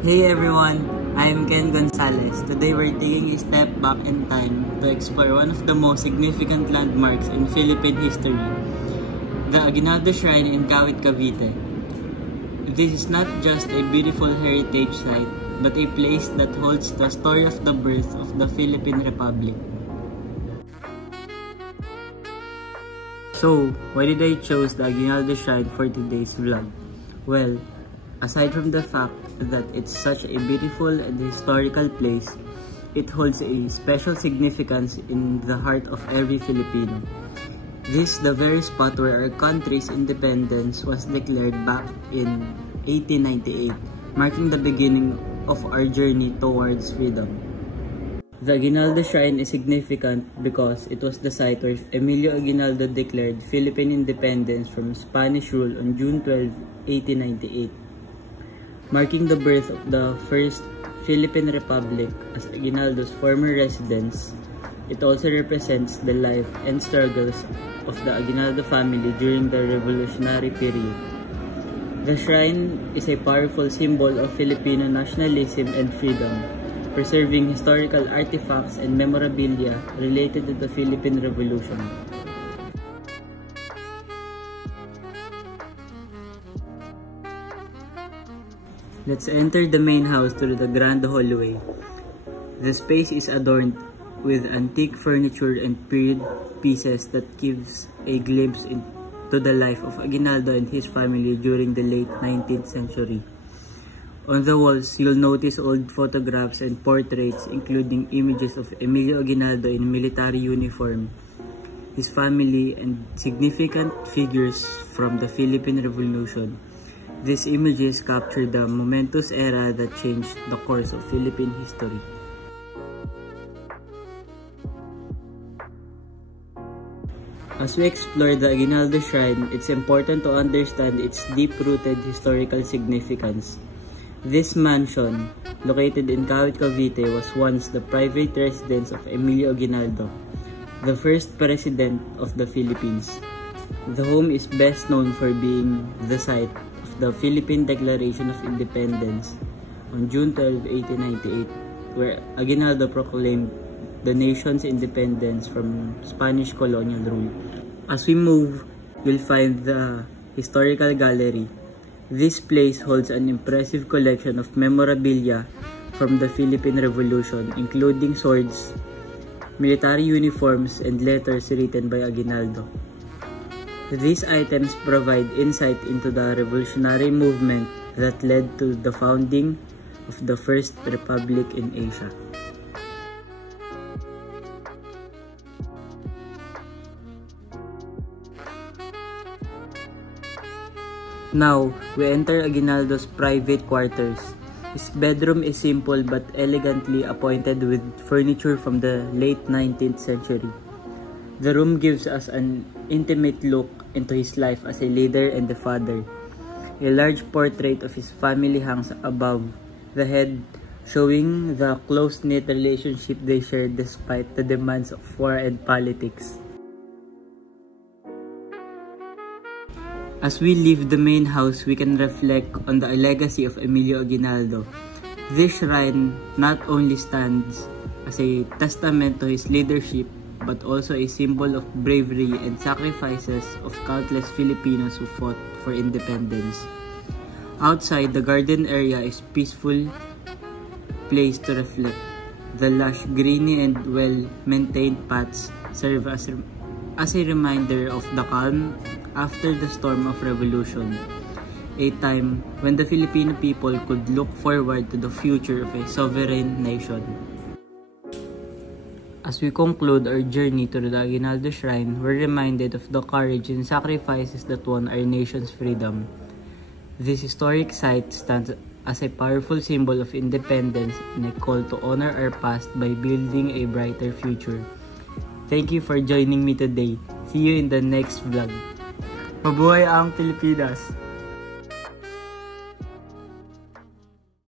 Hey everyone, I am Ken Gonzalez. Today we're taking a step back in time to explore one of the most significant landmarks in Philippine history, the Aguinaldo Shrine in Kawit, Cavite. This is not just a beautiful heritage site, but a place that holds the story of the birth of the Philippine Republic. So, why did I choose the Aguinaldo Shrine for today's vlog? Well, aside from the fact that it's such a beautiful and historical place, it holds a special significance in the heart of every Filipino. This is the very spot where our country's independence was declared back in 1898, marking the beginning of our journey towards freedom. The Aguinaldo Shrine is significant because it was the site where Emilio Aguinaldo declared Philippine independence from Spanish rule on June 12, 1898. Marking the birth of the first Philippine Republic as Aguinaldo's former residence. It also represents the life and struggles of the Aguinaldo family during the revolutionary period. The shrine is a powerful symbol of Filipino nationalism and freedom, preserving historical artifacts and memorabilia related to the Philippine Revolution. Let's enter the main house through the grand hallway. The space is adorned with antique furniture and period pieces that gives a glimpse into the life of Aguinaldo and his family during the late 19th century. On the walls, you'll notice old photographs and portraits including images of Emilio Aguinaldo in military uniform, his family, and significant figures from the Philippine Revolution. These images capture the momentous era that changed the course of Philippine history. As we explore the Aguinaldo Shrine, it's important to understand its deep-rooted historical significance. This mansion, located in Kawit, Cavite, was once the private residence of Emilio Aguinaldo, the first president of the Philippines. The home is best known for being the site of the Philippine Declaration of Independence on June 12, 1898, where Aguinaldo proclaimed the nation's independence from Spanish colonial rule. As we move, you'll find the historical gallery. This place holds an impressive collection of memorabilia from the Philippine Revolution, including swords, military uniforms, and letters written by Aguinaldo. These items provide insight into the revolutionary movement that led to the founding of the First Republic in Asia. Now, we enter Aguinaldo's private quarters. His bedroom is simple but elegantly appointed with furniture from the late 19th century. The room gives us an intimate look into his life as a leader and a father. A large portrait of his family hangs above the head, showing the close-knit relationship they shared despite the demands of war and politics. As we leave the main house, we can reflect on the legacy of Emilio Aguinaldo. This shrine not only stands as a testament to his leadership, but also a symbol of bravery and sacrifices of countless Filipinos who fought for independence. Outside, the garden area is a peaceful place to reflect. The lush, greeny, and well-maintained paths serve as a reminder of the calm after the storm of revolution, a time when the Filipino people could look forward to the future of a sovereign nation. As we conclude our journey to the Aguinaldo Shrine, we're reminded of the courage and sacrifices that won our nation's freedom. This historic site stands as a powerful symbol of independence and a call to honor our past by building a brighter future. Thank you for joining me today. See you in the next vlog. Mabuhay ang Pilipinas!